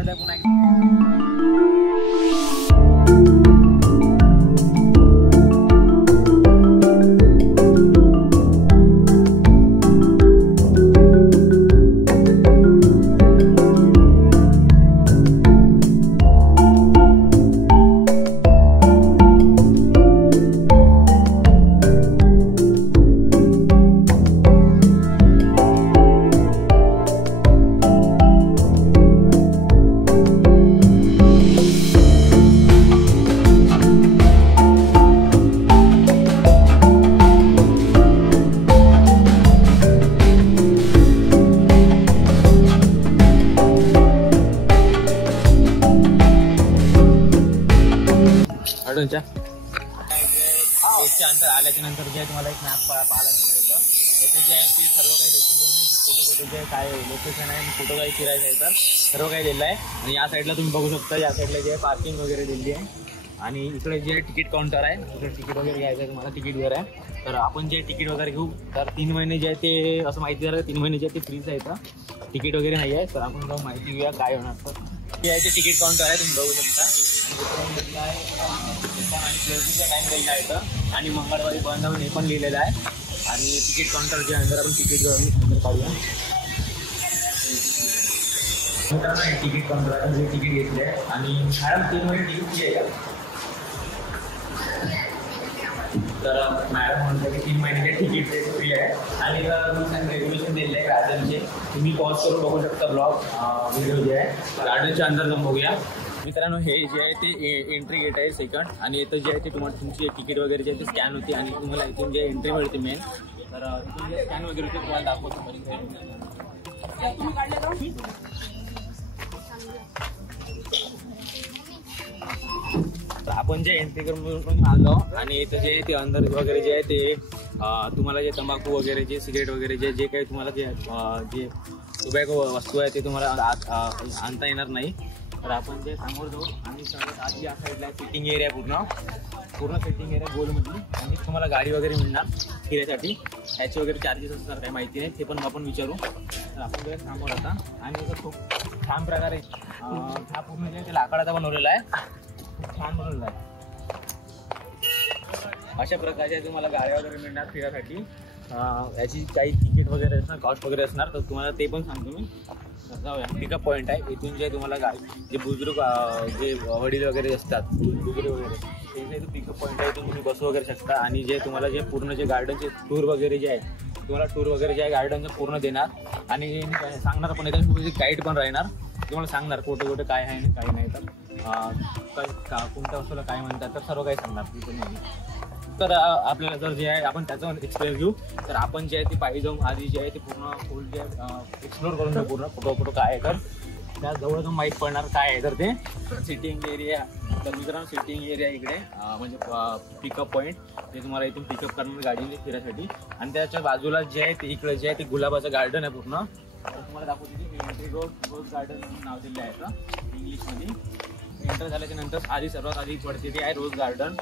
स्वागत आहे पुन्हा एकदा. गेटच्या अंतर आल्याच्या नंतर जे तुम्हाला एक मॅप पाहायला मिळतं. याचे जे आहे ते सर्व काही देखील फोटो जे काय लोकेशन आहे फोटो काही फिरायचं आहे तर सर्व काही दिलेलं आहे. आणि या साईडला तुम्ही बघू शकता, या साईडला जे आहे पार्किंग वगैरे दिलेली आहे. आणि इकडे जे तिकीट काउंटर आहे, इकडे तिकीट वगैरे घ्यायचं आहे तुम्हाला, तिकीट वगैरे आहे. तर आपण जे तिकीट वगैरे घेऊ तर 3 महिने जे आहे ते असं माहिती झालं 3 महिने जे आहे ते फ्रीच आहे. तर तिकीट वगैरे नाही आहे. तर आपण जाऊन माहिती घेऊया काय होणार. तर हे आहे ते तिकीट काउंटर आहे, तुम्ही बघू शकता. आणि क्लोजिंगचा टाइम लिहिला आहे तर, आणि मंगळवारी बंद होऊन हे पण लिहिलेलं आहे. आणि तिकीट काउंटरच्या अंदर आपण तिकीट घेऊन काढूया. तिकीट काउंटर तिकीट घेतले आहे. आणि मॅडम 3 महिने तिकीट फ्री आहे का? तर मॅडम म्हणतात की 3 महिन्याचे तिकीट फ्री आहे. आणि रूल्स अँड रेग्युलेशन दिलेले आहे गार्डनचे. तुम्ही पॉज करून बघू शकता ब्लॉग व्हिडिओ जे आहे. गार्डनच्या अंदर जाऊन बघूया मित्रांनो. हे जे आहे ते एंट्री गेट आहे सेकंड. आणि इथं जे आहे ते तुम्हाला तुमची तिकीट वगैरे जे आहे ते स्कॅन होते. आणि तुम्हाला इथून जे एंट्री मिळते मेन. तर इथून जे स्कॅन वगैरे होते तुम्हाला दाखवतो. तर आपण जे एंट्री करून आलो. आणि इथं जे आहे ते अंदर वगैरे जे आहे ते तुम्हाला जे तंबाखू वगैरे जे सिगरेट वगैरे जे काही तुम्हाला जे टोबॅको वस्तू आहे ते तुम्हाला आणता येणार नाही. तर आपण जे समोर जाऊ. आणि सर्वात आधी या साईडला सिटिंग एरिया पूर्ण सिटिंग एरिया गोलमधली. आणि तुम्हाला गाडी वगैरे मिळणार फिरायसाठी. त्याचे वगैरे चार्जेस असणार काही माहिती नाही, ते पण आपण विचारू. तर आपण जे समोर आता. आणि खूप छान प्रकारे हा पूर्ण जे ते लाकडाचा बनवलेला आहे, खूप छान बनवलेला आहे. अशा प्रकारचे तुम्हाला गाड्या वगैरे मिळणार फिरायसाठी. याची काही तिकीट वगैरे असणार, कॉस्ट वगैरे असणार. तर तुम्हाला ते पण सांगतो मी. जाऊया. पिकअप पॉईंट आहे. इथून जे तुम्हाला जे बुजुर्ग जे वडील वगैरे असतात बुजुर्ग वगैरे ते पिकअप पॉईंट आहे. इथून तुम्ही बसू वगैरे शकता. आणि जे तुम्हाला जे पूर्ण जे गार्डनचे टूर वगैरे जे आहे तुम्हाला टूर वगैरे जे आहे गार्डनचं पूर्ण देणार. आणि सांगणार पण येतात, गाईड पण राहणार. तुम्हाला सांगणार कुठे काय आहे आणि काय नाही. तर कोणत्या वस्तूला काय म्हणतात तर सर्व काही सांगणार तिथे. तर आपल्याला जर जे आहे आपण त्याचा एक्सपिरियन्स घेऊ. तर आपण जे आहे ते पाहिजे जाऊन आधी जे आहे ते पूर्ण फुल जे एक्सप्लोर करून घेऊ. पूर्ण फोटो काय आहे तर त्या जवळ जाऊन माहीत पडणार काय आहे. तर ते सिटिंग एरिया. तर मित्रांनो सिटिंग एरिया इकडे म्हणजे पिकअप पॉईंट ते तुम्हाला इथून पिकअप करणार गाडीने फिरायसाठी. आणि त्याच्या बाजूला जे आहे ते इकडे जे आहे ते गुलाबाचं गार्डन आहे पूर्ण. तुम्हाला दाखवते रोज गार्डन म्हणून नाव दिले आहे का इंग्लिशमध्ये. एंटर झाल्याच्या नंतर सर्वात आधी पडते ते आहे रोज गार्डन.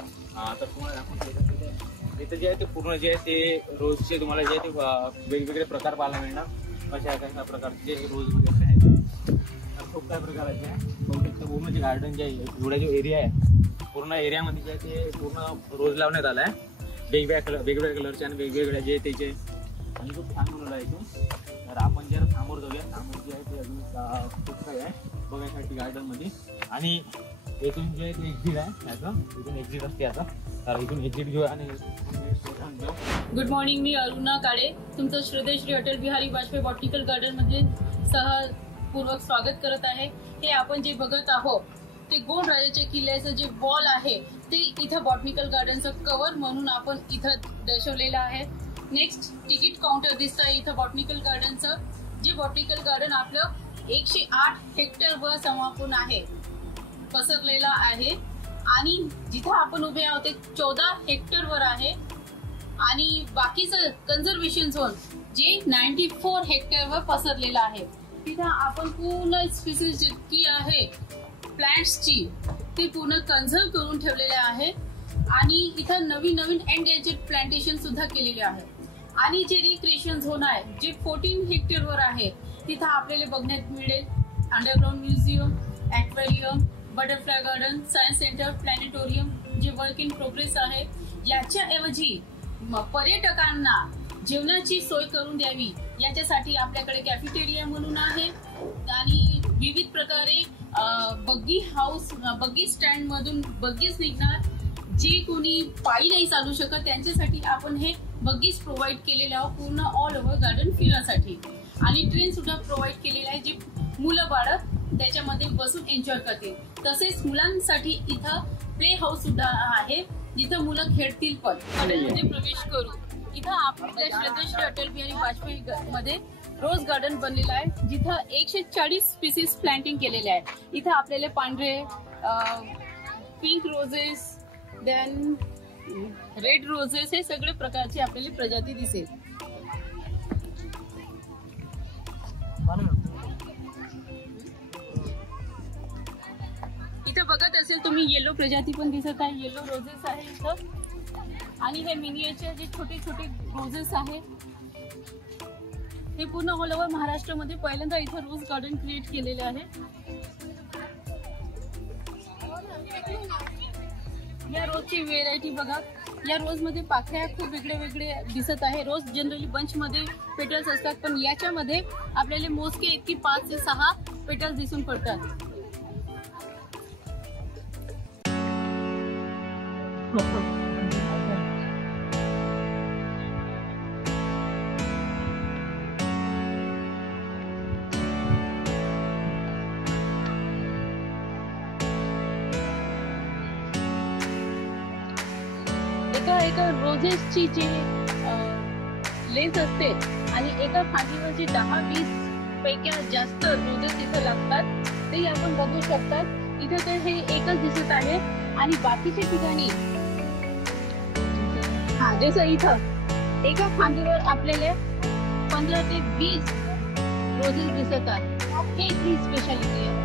तर तुम्हाला दाखवते इथं जे आहे ते पूर्ण जे आहे ते रोजचे तुम्हाला जे आहे ते वेगवेगळे प्रकार पाहायला मिळणार. कशा प्रकारचे रोज वगैरे आहेत. तर खूप काही प्रकारचे आहे. पूर्ण जे गार्डन जे आहे एवढा जो एरिया आहे पूर्ण एरियामध्ये जे आहे ते पूर्ण रोज लावण्यात आला आहे. वेगवेगळ्या कलरचे आणि वेगवेगळ्या जे त्याचे. आणि खूप छान बनवलं आहे इथून. तर आपण जरा समोर जाऊया. समोर जे आहे ते अजून खूप काही आहे बघण्यासाठी गार्डनमध्ये. आणि इथून जे ते एक्झिट आहे त्याचं, इथून एक्झिट असते आता. तर इथून एक्झिट घेऊया आणि गुड मॉर्निंग. मी अरुणा काळे तुमचं श्रद्धेश्री हॉटेल बिहारी वाजपेयी बॉटनिकल गार्डनमध्ये सहपूर्वक स्वागत करत आहे. हे आपण जे बघत आहोत ते गोंडराजाच्या किल्ल्याचं जे वॉल आहे ते इथं बॉटनिकल गार्डनचं कव्हर म्हणून आपण इथं दर्शवलेलं आहे. नेक्स्ट तिकीट काउंटर दिसत आहे इथं बॉटनिकल गार्डनचं. जे बॉटनिकल गार्डन आपलं 108 हेक्टरवर समापून आहे, पसरलेला आहे. आणि जिथं आपण उभे आहोत ते 14 हेक्टरवर आहे. आणि बाकीचं कन्झर्वेशन झोन जे 94 हेक्टरवर पसरलेलं आहे. तिथं आपण पूर्ण स्पीसीज जितकी आहे प्लांट्सची ते पूर्ण कन्झर्व करून ठेवलेले आहे. आणि इथं नवीन एंडेंजर्ड प्लांटेशन सुद्धा केलेले आहे. आणि जे रिक्रिएशन झोन आहे जे 14 हेक्टरवर आहे तिथं आपल्याला बघण्यात मिळेल underground museum, aquarium, butterfly garden, science centre, planetarium जे वर्क इन प्रोग्रेस आहे. याच्याऐवजी पर्यटकांना जेवणाची सोय करून द्यावी याच्यासाठी आपल्याकडे कॅफेटेरिया म्हणून आहे आणि विविध प्रकारे बग्गी हाऊस, बग्गी स्टँड मधून बग्गीज निघणार. जे कोणी पायी नाही चालू शकत त्यांच्यासाठी आपण हे बग्गीज प्रोव्हाइड केलेले आहोत पूर्ण ऑल ओव्हर गार्डन फिरण्यासाठी. आणि ट्रेन सुद्धा प्रोव्हाइड केलेले आहे जे मुलं बाळं त्याच्यामध्ये बसून एन्जॉय करतील. तसेच मुलांसाठी इथं प्ले हाऊस सुद्धा आहे जिथं मुलं खेळतील पण. गार्डनमध्ये प्रवेश करू. इथं आपल्या श्रद्धेश्री अटल बिहारी वाजपेयी मध्ये रोज गार्डन बनलेलं आहे जिथं 140 स्पीसीज प्लांटिंग केलेले आहे. इथं आपल्याला पांढरे, pink roses, then red roses हे सगळे प्रकारचे आपल्याला प्रजाती दिसेल. इथं बघत असेल तुम्ही येलो प्रजाती पण दिसत आहे. येलो रोजेस आहे इथं. आणि हे मिनिएचर जे छोटे छोटे रोजेस आहे हे पूर्ण ऑल ओव्हर महाराष्ट्रामध्ये पहिल्यांदा इथं रोज गार्डन क्रिएट केलेले आहे. या रोजची व्हेरायटी बघा. या रोज मध्ये पाकळ्या खूप वेगळे वेगळे दिसत आहे. रोज जनरली बंच मध्ये पेटल्स असतात पण याच्यामध्ये आपल्याला मोजके इतकी 5 ते 6 पेटल्स दिसून पडतात. एका रोजेसची जी लेन्थ असते आणि एका फांदीवर जी 10-20 पैकी जास्त रोजेस इथं लागतात ते आपण बघू शकतात. इथे तर हे एकच दिसत आहे आणि बाकीच्या ठिकाणी जसं इथं एका फांदीवर आपल्याला 15 ते 20 रोजेस दिसत आहेत. हे इथली स्पेशालिटी आहे.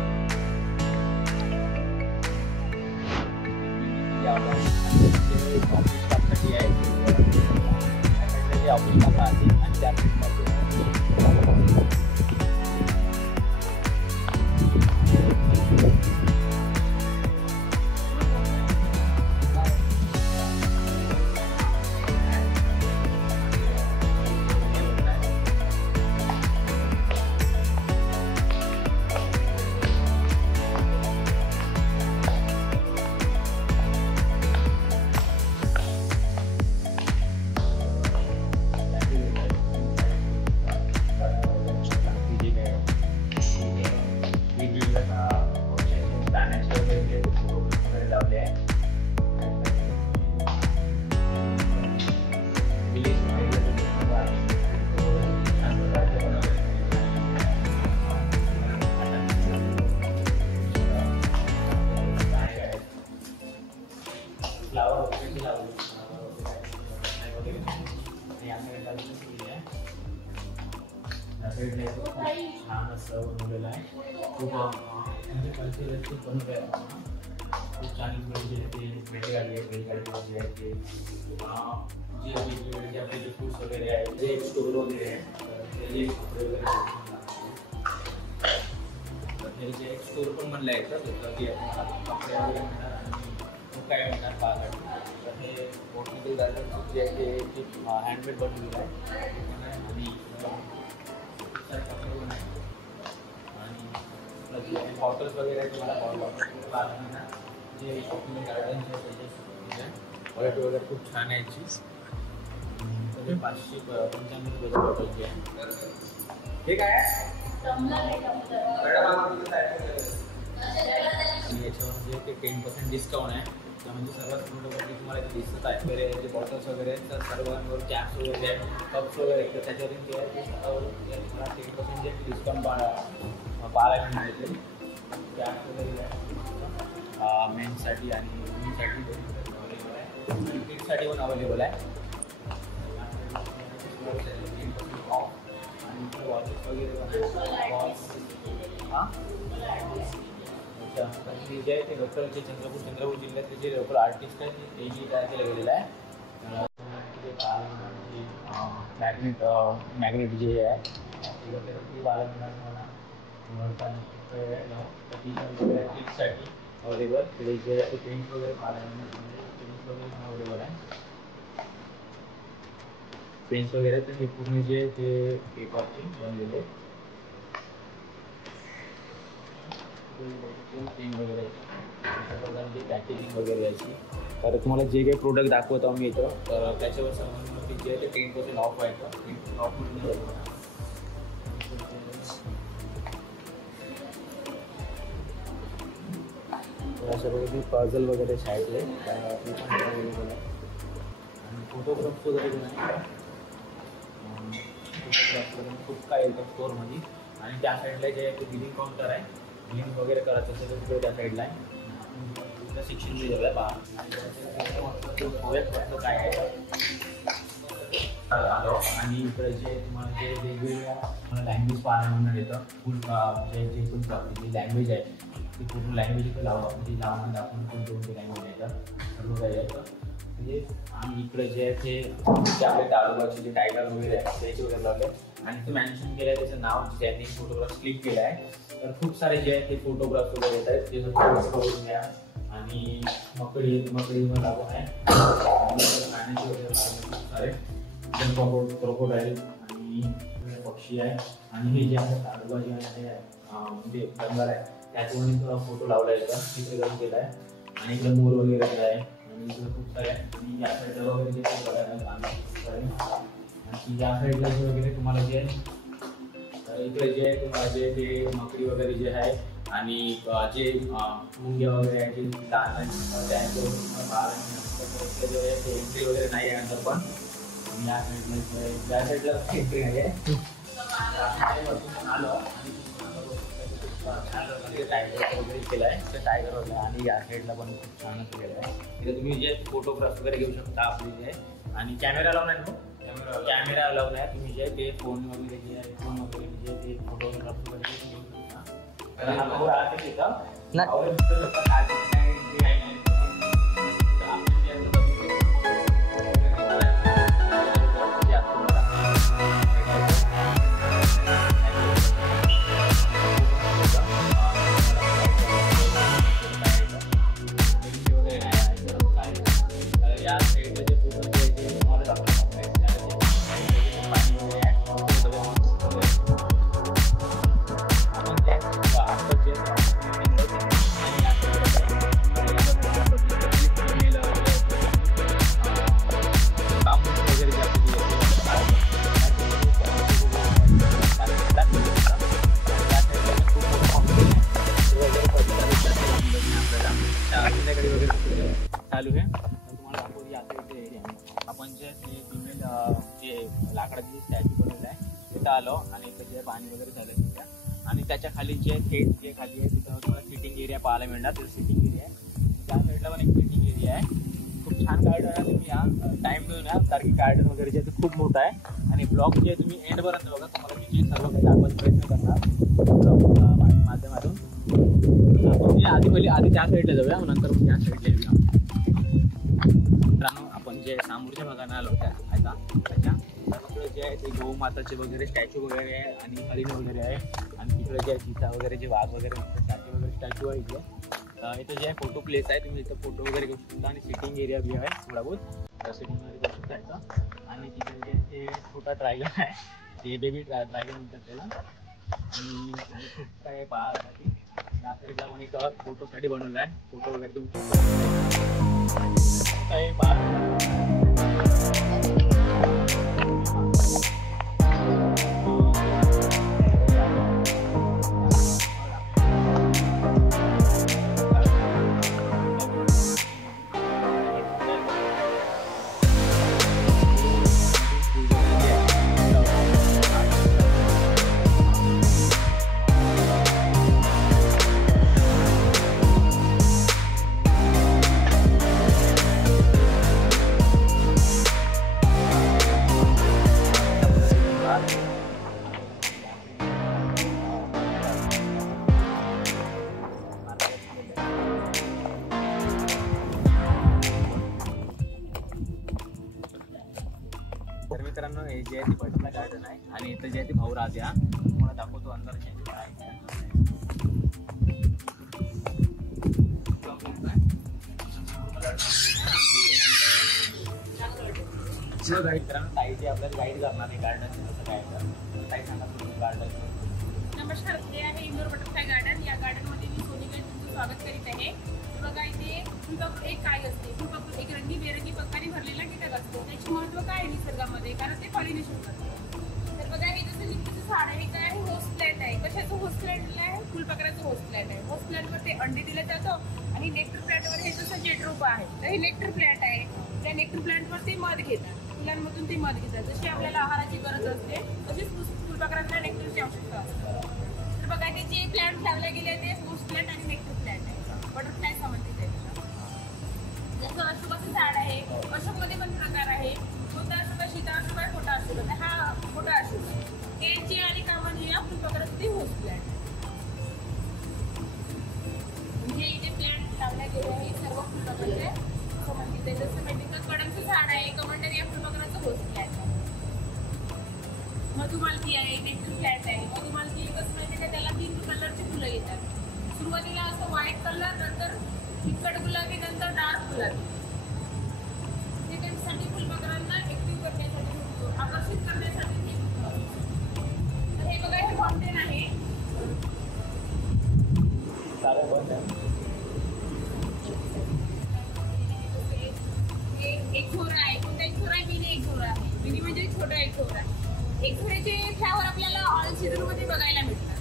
छान असं बनवलेलं आहे. खूप कल्चरल खूप बनवलं आहे. खूप छान बैलगाडी आहे. बैलगाडी आहे ते जे वेगवेगळे आपले जे फूड्स वगैरे आहेत जे एक स्टोर वगैरे आहे ते कपडे वगैरे हे जे एक स्टोर पण म्हणलं आहे तर की कपडे वगैरे मिळणार आणि खूप काय मिळणार पाहण्यासाठी. तर हे बॉटनिकल गार्डन जे आहे ते हँडमेड बनवलेलं आहे आणि कपडे पण आहे आणि बॉटल्स वगैरे तुम्हाला बॉटल जे शॉपिंग गार्डन क्वालिटी वगैरे खूप छान आहे याची. 595 बॉटल आहे. हे काय याच्यावर जे ते 10% डिस्काउंट आहे. म्हणजे सर्वात मोठं तुम्हाला इथे दिसत आहे वगैरे जे बॉटल्स वगैरे आहेत तर सर्वांवर कॅप्स वगैरे आहेत कप्स वगैरे आहेत तर त्याच्यावरून जे आहे ते तुम्हाला 10% जे डिस्काउंट पाहायला मिळते. कॅप्स वगैरे आहे मेन्ससाठी आणि वुमेनसाठी अवेलेबल आहे आणि किड्ससाठी पण अवेलेबल आहे. आणि वॉचेस वगैरे हां जे आहे ते लोकलचे चंद्रपूर जिल्ह्यातले जे लोकल आर्टिस्ट आहेत ते तयार केलं गेलेलं आहे. मॅग्नेट जे आहे ते बालगंधर्व साठी अवेलेबल जे पेंट वगैरे पेंट वगैरे अवेलेबल आहे. पेन्स वगैरे तर हे पूर्ण जे ते पेपरचे बनलेले पेन वगैरे अशा प्रकारची पॅकेजिंग वगैरे याची. तर तुम्हाला जे काही प्रोडक्ट दाखवतो आम्ही येतो तर त्याच्यावर समजून जे ते 10% ऑफ व्हायचं. 10% ऑफ म्हणून अशा प्रकारचे पझल वगैरे साईडले ते पण अवेलेबल आहे. आणि फोटोग्राफ्स वगैरे पण आहे. खूप काय येतं स्टोअरमध्ये. आणि त्या साईडला जे आहे ते बिलिंग काउंटर आहे. बिलिंग वगैरे करायचं असेल तर तिकडे त्या साईडला आहे. शिक्षण दिलेलं आहे काय आहे. आणि इकडे जे तुम्हाला जे वेगवेगळ्या लँग्वेज पाहायला म्हणून येतं. फुल जे तुमचं जे लँग्वेज आहे ती पूर्ण लँग्वेज इकडे म्हणजे लावून दाखवून कोणते लँग्वेज येतात सर्व काही येतं. म्हणजे आणि इकडे जे आहे ते आपले तालुक्याचे जे टायगर वगैरे आहे त्याचे वगैरे लावले. आणि ते मेन्शन केलं आहे त्याचं नाव ज्यांनी फोटोग्राफ क्लिक केलं आहे. तर खूप सारे जे आहेत ते फोटोग्राफ्स वगैरे येत आहेत. ते बघून घ्या. आणि मकडी पण लागून आहे. पाण्याचे वगैरे खूप सारे क्रोकोडाईल आणि पक्षी आहे. आणि हे जे आहे तालुका जे आहे म्हणजे जंगल आहे त्याच्यामध्ये फोटो लावला येतं तिथे जाऊन केला आहे. आणि इकडे मोर वगैरे आहे. आणि इकडे खूप सारे आणि या साईडला वगैरे जे बघायला आणि या साईडला जे वगैरे तुम्हाला जे इकडे जे आहे तुम्हाला जे ते मकडी वगैरे जे आहे आणि जे मुंग्या वगैरे आहे जे लहान एंट्री वगैरे नाही आहे नंतर पण. या साईडला एंट्री नाही आहे. आलो टायगर वगैरे केलं आहे तर टायगर वगैरे. आणि या साईडला पण खूप छानच केलेलं आहे. तिथे तुम्ही जे फोटोग्राफ वगैरे घेऊ शकता आपले जे. आणि कॅमेरा लावून आहे ना कॅमेरा लावून आहे. तुम्ही जे ते फोन वगैरे जे आहे फोन वगैरे जे ते फोटोग्राफ वगैरे घेऊ शकता. तर हा पुढे आते तिथं चालू आहे. तुम्हाला दाखवली आता इथे एरिया आपण जे फिमेल जे लाकडाची स्टॅच्यू बनवलं आहे तिथं आलो. आणि इथं जे पाणी वगैरे झालं तिथं. आणि त्याच्या खाली जे थेट जे खाली आहे तिथं तुम्हाला सिटिंग एरिया पाहायला मिळणार. तर सिटिंग एरिया आहे. त्या साईडला पण एक सिटिंग एरिया आहे. खूप छान गार्डन आहे. तुम्ही या टाईम घेऊन या कारण की गार्डन वगैरे जे आहे खूप मोठं आहे. आणि ब्लॉग जे तुम्ही एंडपर्यंत बघा. तुम्हाला मी जे सर्व काही दाखवायचा प्रयत्न करणार ब्लॉग माध्यमातून. आपण आधी त्या साईडला जाऊया नंतर मग या साईडला येऊया. मित्रांनो आपण जे समोरच्या भागाने आलो त्याच्या जे आहे ते गौमाताचे वगैरे स्टॅच्यू वगैरे आहे. आणि हरिण वगैरे आहे. आणि तिकडे जे चिता वगैरे जे वाघ वगैरे स्टॅच्यू वगैरे स्टॅच्यू आहे इकडे. इथं जे आहे फोटो प्लेस आहे. तुम्ही इथं फोटो वगैरे घेऊ शकता. आणि सिटिंग एरिया बी आहे थोडा बहुत सिटिंग वगैरे घेऊ शकता इथं. आणि तिथे जे ते छोटा ड्रॅगन आहे ते बेबी ड्रॅगन म्हणतात त्याला. आणि खूप काय पाहण्यासाठी या साईडला पण एक फोटोसाठी बनवलं आहे. फोटो वगैरे घेऊ जे आहे ते बटरफ्लाय गार्डन आहे आणि इथं जे आहे ते भाऊ राहते. तुम्हाला दाखवतो अंदर जे गाईड करा. ताई जे आपल्याला गाईड करणार आहे गार्डन कसं काय ताई सांगा तुम्ही गार्डन. नमस्कार, हे आहे इंदोर बटरफ्लाय गार्डन. या गार्डनमध्ये मी सोनीकडे तुमचं स्वागत करीत आहे. बघा इथे फुलपाखरू एक काय असते, फुलपाखरू एक रंगीबेरंगी पंखाने भरलेला कीटक असतो. त्याचे महत्व काय आहे निसर्गामध्ये, कारण ते पॉलिनेशन करते. तर बघा हे जसं लिंबूचं झाड आहे, काय आहे होस्ट प्लॅन्ट आहे. कशाचं होस्ट प्लॅन्ट आहे? फुलपाखराचं होस्ट प्लॅन्ट आहे. होस्ट प्लॅन्टवर ते अंडे दिलं जातं आणि नेक्टर प्लॅन्टवर हे जसं जेटरोपा आहे तर हे नेक्टर प्लॅन्ट आहे. त्या नेक्टर प्लॅन्टवर ते मध घेतात, फुलांमधून ते मध घेतात. जशी आपल्याला आहाराची गरज असते तशीच फुलपाखरांना नेक्टरची आवश्यकता असते. तर बघा ते जे प्लॅन्ट लावले गेले ते होस्ट प्लॅन्ट आणि नेक्टर प्लॅन्ट आहे, बटरफ्लाय संबंधित आहे. जसं अशोकाचं झाड आहे, अशोकमध्ये पण प्रकार आहे. मोठा अशोक आहे, सीता अशोक आहे, मोठा अशोक आहे. हा मोठा अशोक आहे. हे जे आणि कामं जे या फुलपाखराचं ते होस्ट प्लॅन्ट म्हणजे इथे प्लॅन्ट लावले गेले आहे सर्व फुलपाखराचे संबंधित आहे. जसं माहिती का कळमचं झाड आहे, कमंडल या फुलपाखराचं होस्ट प्लॅन्ट आहे. मधुमालती आहे, नेक्टर प्लॅन्ट आहे. मधुमालती कसं माहिती का त्याला 3 कलरची फुलं येतात. सुरुवातीला असं व्हाईट कलर, नंतर फिकट गुलाबी, नंतर डार्क गुलाबी. हे त्यांच्यासाठी फुलपाखरांना ऍक्टिव्ह करण्यासाठी, आकर्षित करण्यासाठी हे तर हे बघा हे फाउंटेन आहे. एक झोरा आहे. कोणता एक झोरा आहे? मिनी एक झोरा आहे. मिनी म्हणजे छोटा एक झोरा आहे. एक झोऱ्याचे फ्लावर आपल्याला ऑल सीझन मध्ये बघायला मिळतात.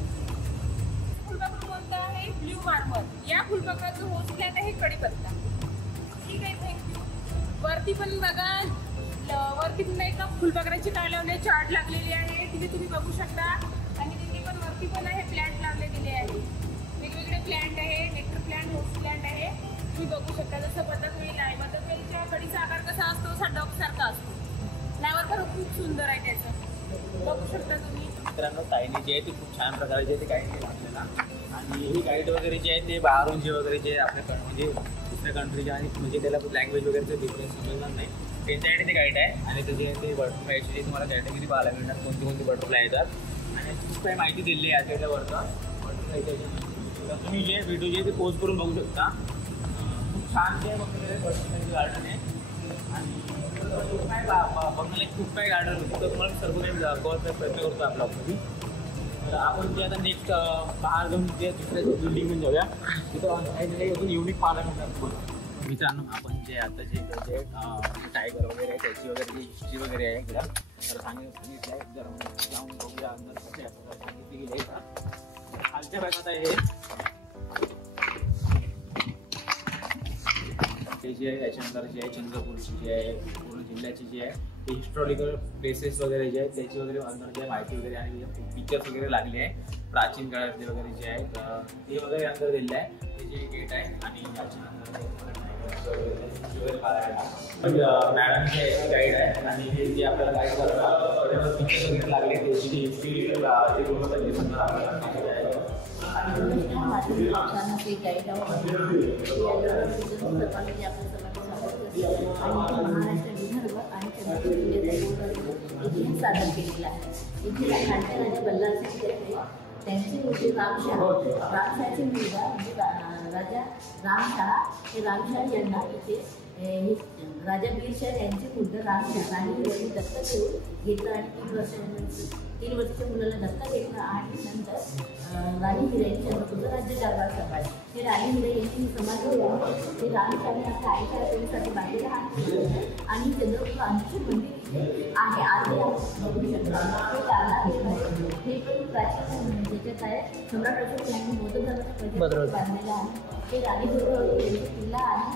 फुलपाखरू कोणतं आहे? ब्ल्यू मार्मल. या फुलपाखराचं होस्ट प्लॅन्ट आहे कढीपत्ता. ठीक आहे, थँक्यू. वरती पण बघा, वरती पुन्हा एका फुलपाखराची काय लावले चार्ट लागलेली आहे, तिथे तुम्ही बघू शकता. आणि तिथे पण वरती पण आहे प्लॅन्ट लावले गेले आहे. वेगवेगळे प्लॅन्ट आहे, नेक्टर प्लॅन्ट, होस्ट प्लॅन्ट आहे. तुम्ही बघू शकता. जसं बटरवेल आहे, बटरवेलच्या कढीचा आकार कसा असतो? असा डॉग सारखा असतो. फ्लावर पण खूप सुंदर आहे त्याचं, बघू शकता तुम्ही. मित्रांनो ताईने जे आहे ते खूप छान प्रकारे जे ते गाईड केलं आपल्याला. आणि ही गाईड वगैरे जे आहे ते बाहेरून जे वगैरे जे आपल्या म्हणजे दुसऱ्या कंट्रीचे आणि म्हणजे त्याला लँग्वेज वगैरेचं डिफरन्स समजणार नाही, त्यांच्याकडे ते गाईड आहे. आणि त्याचे ते बटरफ्लायची तुम्हाला कॅटेगरी पाहायला मिळणार, कोणती कोणती बटरफ्लाय येतात. आणि खूप काही माहिती दिली आहे त्याच्यावरचं बटरफ्लायच्या. तुम्ही जे व्हिडिओ जे ते पोस्ट करून बघू शकता. खूप छान जे बटरफ्लायचं गार्डन आहे. आणि काय बघण्याला खूप काही गार्डन होती, तर तुम्हाला सर्व काही दाखवायचा प्रयत्न करतो आपला मध्ये. तर आपण जे आता नेक्स्ट बाहेर जाऊन जे दुसऱ्या बिल्डिंग जाऊया, तिथं अजून युनिक पाहायला मिळतात. मित्रांनो आपण जे आता जे टायगर वगैरे आहे त्याची वगैरे जी हिस्ट्री वगैरे आहे एकदा तर सांगितलं आहे. जर जाऊन बघूया अंदर कसे असतात सांगितले गेले का. खालच्या भागात आहे हे जे आहे, त्याच्यानंतर जे आहे चंद्रपूरची जे आहे पूर्ण जिल्ह्याची जी आहे ते हिस्टॉरिकल प्लेसेस वगैरे जे आहेत त्याची वगैरे अंदर जे माहिती वगैरे आणि पिक्चर्स वगैरे लागले आहे प्राचीन काळातले वगैरे जे आहेत ते वगैरे अंदर दिलेलं आहे. ते जे गेट आहे आणि मॅडम जे गाईड आहे आणि हे जे आपल्याला गाईड करतात पिक्चर्स वगैरे लागले त्याची हिस्टॉरिकल ते पूर्ण समजा आपल्याला महाराष्ट्र विदर्भ आणि चंद्रपूर जिल्ह्याचा इतिहास सादर केलेला आहे. इथे खांडे राजे बल्लाळसिंग त्यांचे होते रामशहाचे मुलगा म्हणजे राजा रामशहा. हे रामशहा यांना इथे राजा बीरशहा यांचे मुलगा रामशहा राणी यांनी दत्तक घेतलं आणि 3 वर्षाच्या मुलाला दत्तक घेतलं. आणि नंतर राणी हिराई चंद्रपूरचं राज्य कारभार करतात. हे राणी हिराई यांची समाधी हे रामशाने आपल्या आईच्या सोयीसाठी बांधलेलं आहे. आणि चंद्रपूर अंशुल मंदिर आहे आधी बघू शकता. हे कारणात हे पण प्राचीन ज्याच्यात आहे सम्राट अशोक यांनी बौद्ध धर्माच्या बांधलेलं आहे. हे राणी दुर्गावती यांची किल्ला आहे.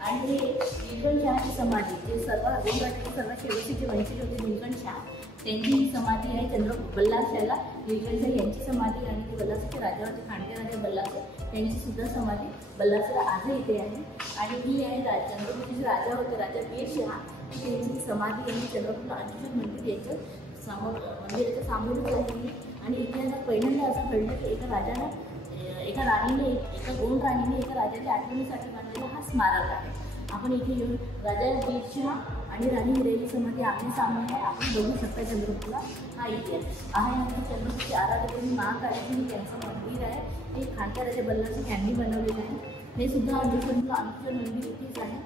आणि नीलकंठशहाची समाधी जे गोंडराजाचे सर्वात शेवटचे जे वंशज होते नीलकंठशाह त्यांची समाधी आहे चंद्रपूर बल्लाळशाहला. नीलकंठशाह यांची समाधी आणि ते बल्लाळशाहचे राजा होते खांडे राजा बल्लाळशाह त्यांची सुद्धा समाधी बल्लाळशाहला आजही इथे आहे. आणि ही आहे चंद्रपूरचे जे राजा होते राजा बीरशहा त्यांची समाधी यांनी चंद्रपूरला अंशुल मंदिर याचं मंदिराच्या सामोरच आहे. आणि इतिहासात पहिल्यांदा असं घडलं की एका राणीने एका गोंड राणीने एका राजाच्या आठवणीसाठी बांधलेला हा स्मारक आहे. आपण इथे येऊन राजा बीरशहा आणि राणी हिराची समाधी आम्ही सामने आहे. आपण बघू शकता चंद्रपूरला हा इतिहास आहे. आमच्या चंद्रपूरचे आराध्यदेवी महाकाळेश्वरी त्यांचं मंदिर आहे. हे खांडक्या राजा बल्लाळसिंग यांनी बनवलेलं आहे. हे सुद्धा आमच्या आमचं मंदिर इथेच आहे.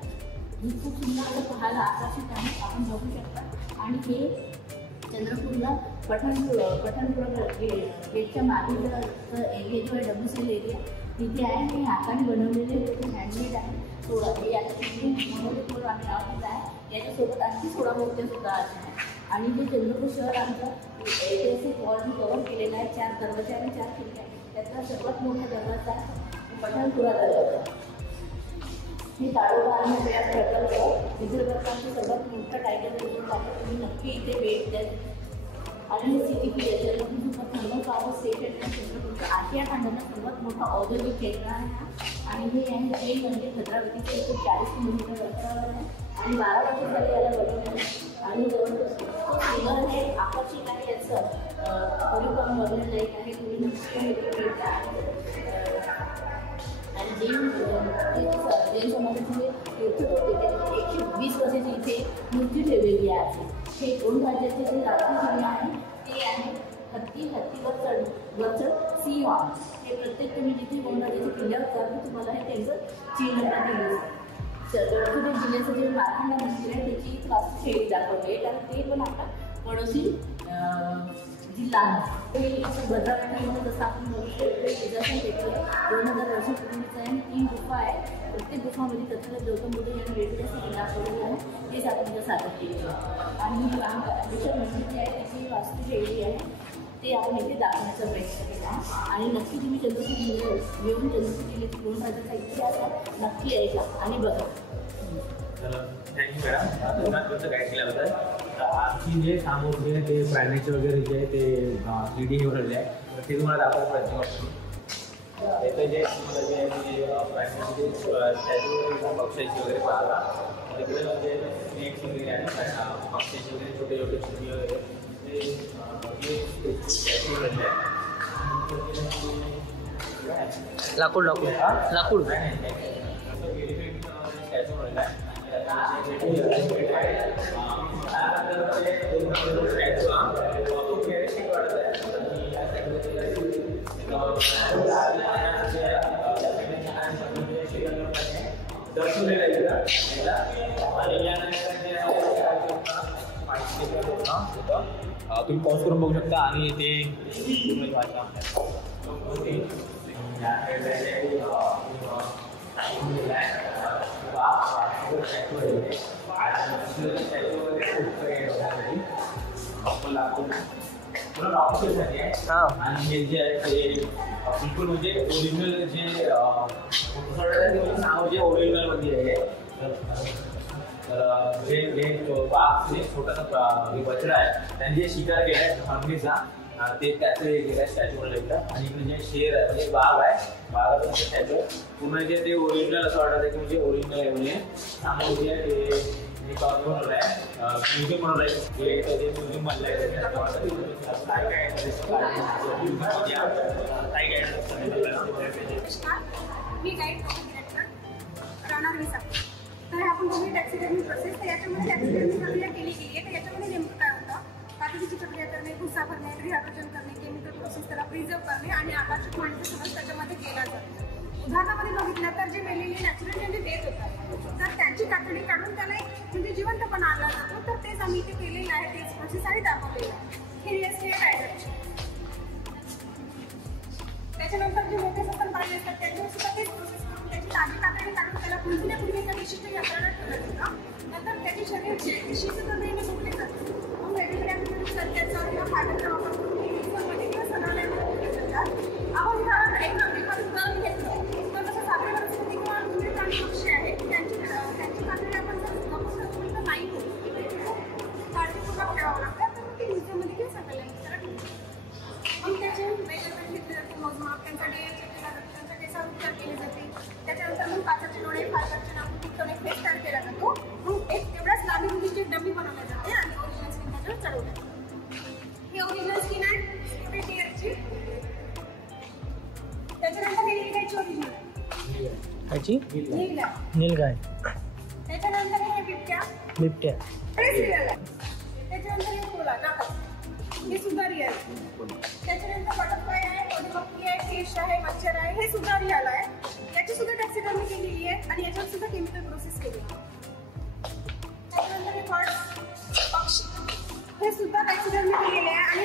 ही खूप सुंदर असं पाहायला आकर्षित आहे, आपण बघू शकता. आणि हे चंद्रपूरला पठाणपूर गेटच्या मागे एरिया जो आहे WCL एरिया तिथे आहे. हे हाताने बनवलेले हँडमेड आहे. 16 हे याच्या मनोरेखोर आम्ही नाव दिलं आहे. याच्यासोबत आणखी 16 मूर्त्या सुद्धा आहे. आणि जे चंद्रपूर शहर आमचं ऐतिहासिक वॉलनी कव्हर केलेलं आहे. 4 दरवाजे आणि 4 खिडक्या. त्यातला सर्वात मोठा दरवाजा पठाणपुरा दरवाजा. हे ताडोबा आणि प्रयाग प्रकल्प विदर्भातील सर्वात मोठा टायगर रिझॉर्ट आहे. तुम्ही नक्की इथे भेट द्या. आणि हे CTP चंद्रपूरचं थर्मल पॉवर स्टेशन आहे. चंद्रपूरचं आशिया खंडातलं सर्वात मोठं औद्योगिक केंद्र आहे. आणि हे आहे जैन मंदिर भद्रावतीचे 40 किलोमीटर अंतरावर आहे. आणि 12 वर्ष झाले याला बनवलेलं आहे. आणि जवळपास हे आकर्षित आहे. याचं परिक्रम बघण्यालायक आहे. तुम्ही नक्की भेट द्या. आणि जैन समाजाचे तीर्थ होते त्याच्यामध्ये 120 वर्षाची इथे मूर्ती ठेवलेली आहे. हे गोंड राज्याचे जे राजकीय किल्ले आहे ते आहे हत्तीवर चढ सिंह. हे प्रत्येक तुम्ही जिथे गोंड राज्याच्या किल्ल्यावर चढतो तुम्हाला हे त्यांचं चिन्ह दिलं. गडचिरोली जिल्ह्याचं जे मारखंडा मंदिर आहे त्याची वास्तुशैली दाखवली आहे. कारण ते पण आपला पडोसी जिल्हा आहे. हे भद्रावतीमध्ये जसं आपण बघू शकतो निदर्शन घेतलं 2000 वर्षापूर्वीचं आहे. आणि 3 गुफा आहे. प्रत्येक गुफामध्ये तथागत गौतम बुद्ध यांनी वेगवेगळ्या दाखवलेलं आहे. तेच आपण सादर केलेलं आहे. आणि रामेश्वर मंदिर जे आहे त्याची वास्तुशैली आहे ते आपण इथे दाखवण्याचा प्रयत्न केला आहे. आणि नक्की तुम्ही चंद्रपूर येऊन चंद्रपूर जिल्ह्यातील गोंड राज्याचा इतिहास आहे नक्की ऐका आणि बघा. थँक्यू मॅडम तुम्हाला तुमचं गाईड केल्याबद्दल. आमची जे सामग्री आहे ते प्राण्यांचे वगैरे जे आहे ते 3D हे बनवले आहे तर ते तुम्हाला दाखवायचा प्रयत्न करतो. त्याचं जे तुम्हाला जे आहे प्राण्यांचे स्टॅच्यू पक्ष्याची वगैरे पाहायला तिकडे म्हणजे स्नेक्स वगैरे आहे. पक्ष्याची वगैरे छोटे छोटे छोटी वगैरे ते स्टॅच्यू बनले आहे. लाकूड स्टॅच्यू बनलेला आहे. तुम्ही पॉज करून बघू शकता. आणि ते आणि हे जे आहे ते बिलकुल म्हणजे ओरिजिनल जे नाव जे ओरिजिनल मध्ये आहे. तर जे वाघ जे छोटासा बछडा आहे त्यांनी जे शिकार केला आहे हंगरीचा ते त्याचं हे गेलं स्टॅच्यू बनवलं. आणि इकडे जे शेर आहे म्हणजे वाघ आहे वाघाचं स्टॅच्यू पूर्ण जे ते ओरिजिनल असं वाटत आहे की म्हणजे ओरिजिनल आहे. म्हणजे सामग्री आहे ते बनवलं आहे म्युझियम बनवलं आहे. ते म्युझियम बनलं आहे. मी गाईड डिरेक्टर राहणार विसा. तर आपण बघूया टॅक्सिडरमी प्रोसेस. तर याच्यामध्ये टॅक्सिडरमी प्रक्रिया केली गेली आहे. तर याच्यामध्ये नेमकं काय होतं कातडीची प्रक्रिया करणे, भुसा भरणे, रिहायड्रोजन करणे, केमिकल प्रोसेस त्याला प्रिझर्व करणे आणि आकर्षक माहिती सगळं त्याच्यामध्ये केला जातो. उदाहरणामध्ये बघितलं तर जे मेलेली नॅचरल म्हणजे डेथ होतात तर त्यांची कातडी काढून त्याला एक म्हणजे जिवंतपणा आणला जातो. तर तेच आम्ही इथे केलेलं आहे. तेच प्रोसेस आणि दाखवलेलं आहे. हे रिअल टायगरची. त्याच्यानंतर जे मोठे सस्तन पाहिले असतात त्यांच्यावर सुद्धा तेच प्रोसेस करून त्याची ताजी कातडी काढून त्याला पुंजण्यापूर्वी एका विशिष्ट यंत्रणात ठेवलं जातं. नंतर त्याची शरीरचे टिश्यूचे तर नेहमी सुकले जातात. मग वेगवेगळ्या सत्याचा किंवा फायबरचा वापर करून मिक्सरमध्ये किंवा सणालयामध्ये ठेवले जातात. आपण एखादं उदाहरण घेतलं तर जसं साखळी वनस्पती किंवा विविध प्राणी पक्षी आहेत त्यांची कातडी आपण जर जपून ठेवली तर नाही होत. काळजीपूर्वक ठेवावं लागतं. तर ते म्युझियममध्ये किंवा सणालयामध्ये ठेवलं. मग त्याचे वेगवेगळे घेतले जाते मोजमाप. त्यांचा DNA चेक केला जातो. त्यांचा केसावर उपचार केले जाते. त्याच्यानंतर मग काचाचे डोळे फायबरचे नागपूर एक फेस तयार केला जातो. मग एक तेवढ्याच लांबी रुंदीची डबी बनवली जाते आणि ओरिजिनल स्किन त्याच्यावर चढवली जाते. ही ओरिजिनल स्किन आहे टिअरची. त्याच्यानंतर हे नीलगायची ओरिजिनल आहे. नीलगाय. त्याच्यानंतर हे बिबट्या बिबट्या हे रिअल आहे. त्याच्यानंतर हे कोला काका, हे सुद्धा रिअल आहे. त्याच्यानंतर बटरफ्लाय आहे, मधुमक्खी आहे, फिश आहे, मच्छर आहे, हे सुद्धा रिअल आहे. याची सुद्धा टॅक्सिडर्मी केलेली आहे आणि याच्यावर सुद्धा केमिकल प्रोसेस केली आहे. त्याच्यानंतर हे बर्ड, पक्षी, हे सुद्धा टॅक्सिडर्मी केलेले आहे आणि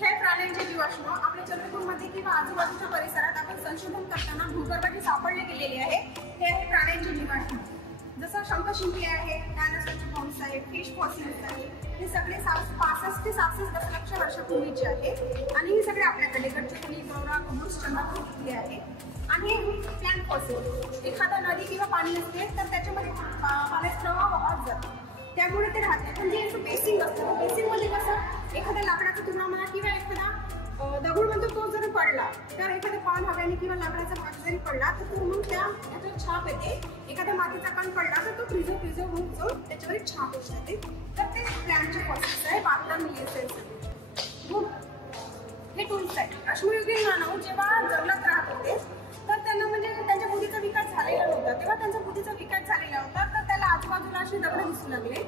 हे प्राण्यांचे जीवाश्म आपल्या चंद्रपूरमध्ये किंवा आजूबाजूच्या परिसरात आपण संशोधन करताना भूगर्भात सापडले गेलेले आहे. हे आहे प्राण्यांचे जीवाश्म. जसं शंखशिंपी आहे, डायनासॉरचे बोन्स आहे, फिश फॉसिल्स आहे. हे सगळे 65 ते 66 दशलक्ष वर्षापूर्वीचे आहे आणि हे सगळे आपल्याकडे गडचिरोली, गौरा, कबूस, चंद्रपूर इथले आहे. आणि प्लॅन्ट फॉसिल, एखादा नदी किंवा पाणी असते तर त्याच्यामध्ये पाण्याचा प्रवाह वाहत जातो, त्यामुळे ते राहते. म्हणजे याचं बेसिंग असतं. बेसिंगमध्ये कसं एखाद्या लाकडाचा तुकडा म्हणा किंवा एखादा दगड म्हणतो तो जर पडला तर एखादा पान हव्याने किंवा लाकडाचा भाग जरी पडला तर तो मग त्याच्यावर छाप येते. एखाद्या मातीचा कण पडला तर तो प्रिझर्व होऊन जाऊन त्याच्यावर एक छाप होत जाते. तर ते प्लॅन्टचे फॉसिल्स आहे. 72 मिलियन सेल्स. हे टूल्स आहेत. अश्मयुगीन मानव जेव्हा जंगलात राहत होते तर त्यांना म्हणजे त्यांच्या बुद्धीचा विकास झालेला नव्हता. तेव्हा त्यांचा बुद्धीचा विकास झालेला होता तर त्याला आजूबाजूला असे दगड दिसू लागले.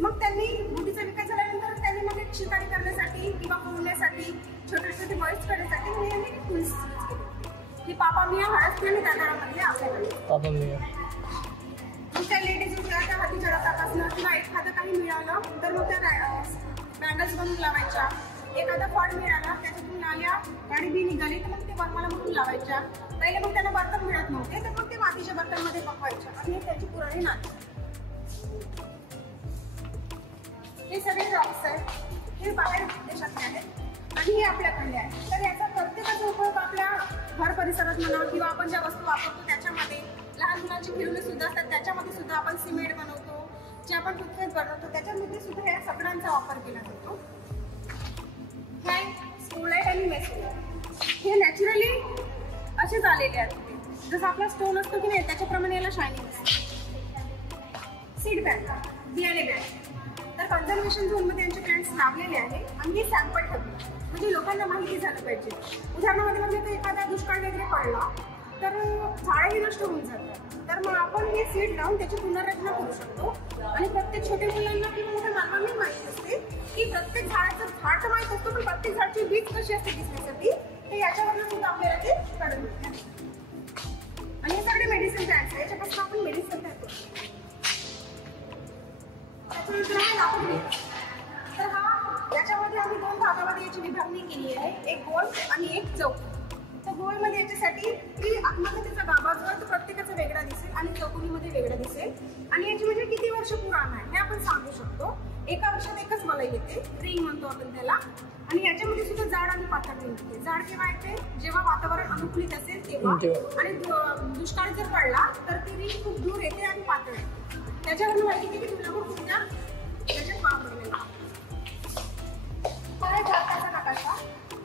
मग त्यांनी बुद्धीचा विकास झाल्यानंतर त्यांनी मग एक शिकारी करण्यासाठी किंवा पोहण्यासाठी छोटे छोटे बॉईज करण्यासाठी हे टूल्स यूज केले. ही पापामिया हळद त्या काळामधले आपल्याकडे. मग त्या लेडीज होत्या त्या हातीच्या रथापासून किंवा एखादं काही मिळालं तर मग त्या बँगल्स बनवून लावायच्या. एखादा फळ मिळाला त्याच्यातून लाल्या गाडी बी निघाली तर मग ते बनवायला म्हणून लावायच्या. पहिले मग त्यांना बर्तन मिळत नव्हते तर मग ते मातीच्या बर्तनमध्ये पकवायच्या आणि हे त्याची पुराणी नाती. हे सगळे रॉक्स आहेत. हे बाहेर देशातले आहेत आणि हे आपल्याकडले आहेत. तर याचा प्रत्येकाचा उपयोग आपल्या घर परिसरात म्हणा किंवा आपण ज्या वस्तू वापरतो त्याच्यामध्ये, लहान मुलांची खेळणी सुद्धा असतात त्याच्यामध्ये सुद्धा आपण सिमेंट बनवतो, जे आपण टूथपेस्ट बनवतो त्याच्यामध्ये सुद्धा या सगळ्यांचा वापर केला जातो. हे स्टोलाइट आणि मेसोलाइट हे नॅचरली असेच आलेले आहेत. जसं आपला स्टोन असतो की नाही त्याच्याप्रमाणे याला शायनिंग असते. सीड बँक, बियाणे बँक. तर कन्झर्वेशन झोनमध्ये यांचे प्लांट्स लावलेले आहे आणि हे सॅम्पल ठेवले म्हणजे लोकांना माहिती झालं पाहिजे. उदाहरणामध्ये म्हणजे तर एखादा दुष्काळ वगैरे पडला तर झाडंही नष्ट होऊन जातात. तर मग आपण हे सीड लावून त्याची पुनर्रचना करू शकतो आणि प्रत्येक छोट्या मुलांना किंवा मोठ्या मानवांनाही माहिती असते की प्रत्येक झाडाचं झाड तर माहीत असतो पण प्रत्येक झाडची बीज कशी असते दिसण्यासाठी ते याच्यावरनं सुद्धा आपल्याला ते कळून येते. आणि हे सगळे मेडिसिन प्लांट्स आहे याच्यापासून आपण मेडिसिन तयार करतो. त्याच्यानंतर आहे लाकूड. तर याच्यामध्ये आम्ही 2 भागामध्ये याची विभागणी केली आहे, एक गोल आणि एक चौकोन. तर गोलमध्ये याच्यासाठी की आतमध्ये त्याचा गाभा जो आहे तो प्रत्येकाचा वेगळा दिसेल आणि चौकोनीमध्ये वेगळा दिसेल. आणि याची म्हणजे किती वर्ष पुराण आहे हे आपण सांगू शकतो. एका वर्षात एकच मलाई येते, रिंग म्हणतो आपण त्याला. आणि याच्यामध्ये सुद्धा जाड आणि पातळ रिंग येते. जाड केव्हा येते जेव्हा वातावरण अनुकूलित असेल तेव्हा, आणि दुष्काळ जर पडला तर ती रिंग खूप दूर येते आणि पातळ येते. त्याच्यावरून माहिती की तुला खूप सुद्धा त्याच्यात वापरलेला. झाडाचा नकाशा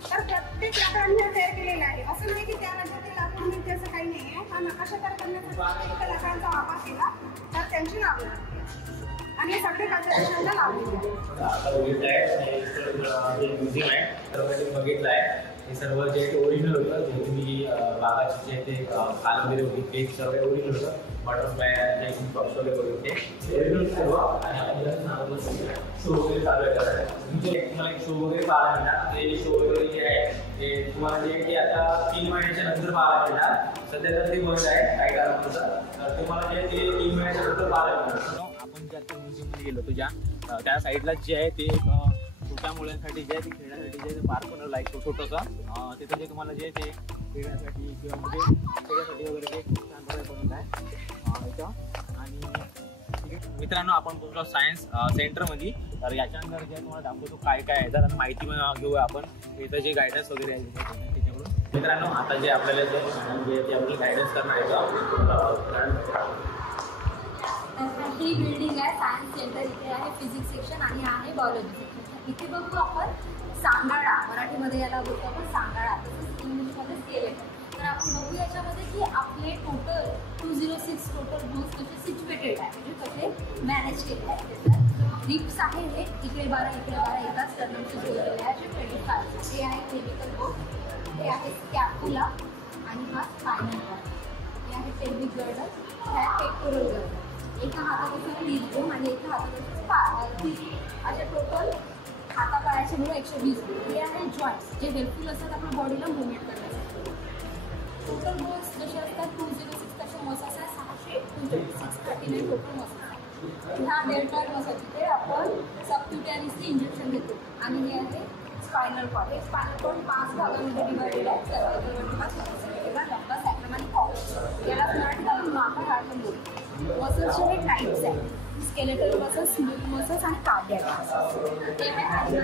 तर प्रत्येक लाकडाने तयार केलेला आहे. असं नाही की त्या राज्यात ते लाकूड मिळते असं काही नाही आहे. हा नकाशा तयार करण्यासाठी एका लाकडांचा वापर केला तर त्यांची लावली आणि हे सगळे कन्झर्वेशनला लावलेले. आता बघितलं आहे म्युझियम आहे सर्व बघितलं आहे. हे सर्व जे ओरिजिनल होतं जे तुम्ही बागाची जे ते खाल वगैरे होती ते सर्व ओरिजिनल होतं. बटरफ्लाय जे पक्ष वगैरे होते ते ओरिजिनल सर्व. आणि आपण शो वगैरे चालू आहे. तुम्हाला एक शो वगैरे पाहायला मिळणार. ते शो वगैरे जे आहे ते तुम्हाला जे की आता 3 महिन्याच्या नंतर पाहायला मिळणार. सध्या तर ते बंद आहे काही कारणा तर तुम्हाला जे ते 3 महिन्याच्या नंतर पाहायला मिळणार. आपण ज्या आता म्युझियममध्ये गेलो होतो त्या साईडला जे आहे ते छोट्या मुलांसाठी जे आहे ते खेळण्यासाठी जे पार्क बनवलं आहे छोटंसं. तिथं जे तुम्हाला जे ते खेळण्यासाठी किंवा म्हणजे खेळण्यासाठी वगैरे ते खूप छान प्रकारे बनवलं आहे इथं. आणि मित्रांनो आपण पोहोचलो सायन्स सेंटरमध्ये. तर याच्यानंतर जे तुम्हाला दाखवतो काय काय आहे जरा माहिती घेऊया आपण. इथं जे गायडन्स वगैरे आहे त्याच्याकडून. मित्रांनो आता जे आपल्याला जे आपल्याला गायडन्स करणार आहे ही बिल्डिंग आहे सायन्स सेंटर. इथे आहे फिजिक्स सेक्शन आणि आहे बायोलॉजी सेक्शन. इथे बघू आपण सांगाडा, मराठीमध्ये याला बोलतो आपण सांगाडा, तसंच इंग्लिशमध्ये स्केलेटन. तर आपण बघू याच्यामध्ये की आपले टोटल 206 टोटल रूम्स कसे सिच्युएटेड आहे म्हणजे कसे मॅनेज केले आहे. त्याच्यात रिप्स आहे हे इकडे 12 इकडे 12 एकाच टर्नचे जोडलेले आहे. जे 25 हे आहे केमिकल बोर्ड, हे आहे स्कॅपुला आणि हा स्पायनल कॉर्ड. हे आहे पेल्विक गर्डर, हे आहे पेक्टोरल गर्डर. एका हातात असं 30 बोन आणि एका हातात असं 30. असे टोटल हातापायाचे मिळून 120 बोन. हे आहे जॉईंट्स जे हेल्पफुल असतात आपल्या बॉडीला मुवमेंट करण्यासाठी. टोटल बोन्स जसे असतात 206 तसे मसल्स आहे 639 टोटल मसल्स आहे. ह्या डेल्टॉइड मसल तिथे आपण सबक्युटॅनियसली इंजेक्शन देतो. आणि हे आहे स्पायनल कॉर्ड. हे स्पायनल कॉर्ड 5 भागांमध्ये डिवायडेड आहे. लंबा, सॅक्रम आणि कॉर्ड. याला मराठीत आपण मापा हाड पण बोलतो. मसल्सचे हे टाईप्स आहेत. स्केलेटल मसल्स, स्मूथ मसल्स आणि कार्डियाक मसल्स. हे आहे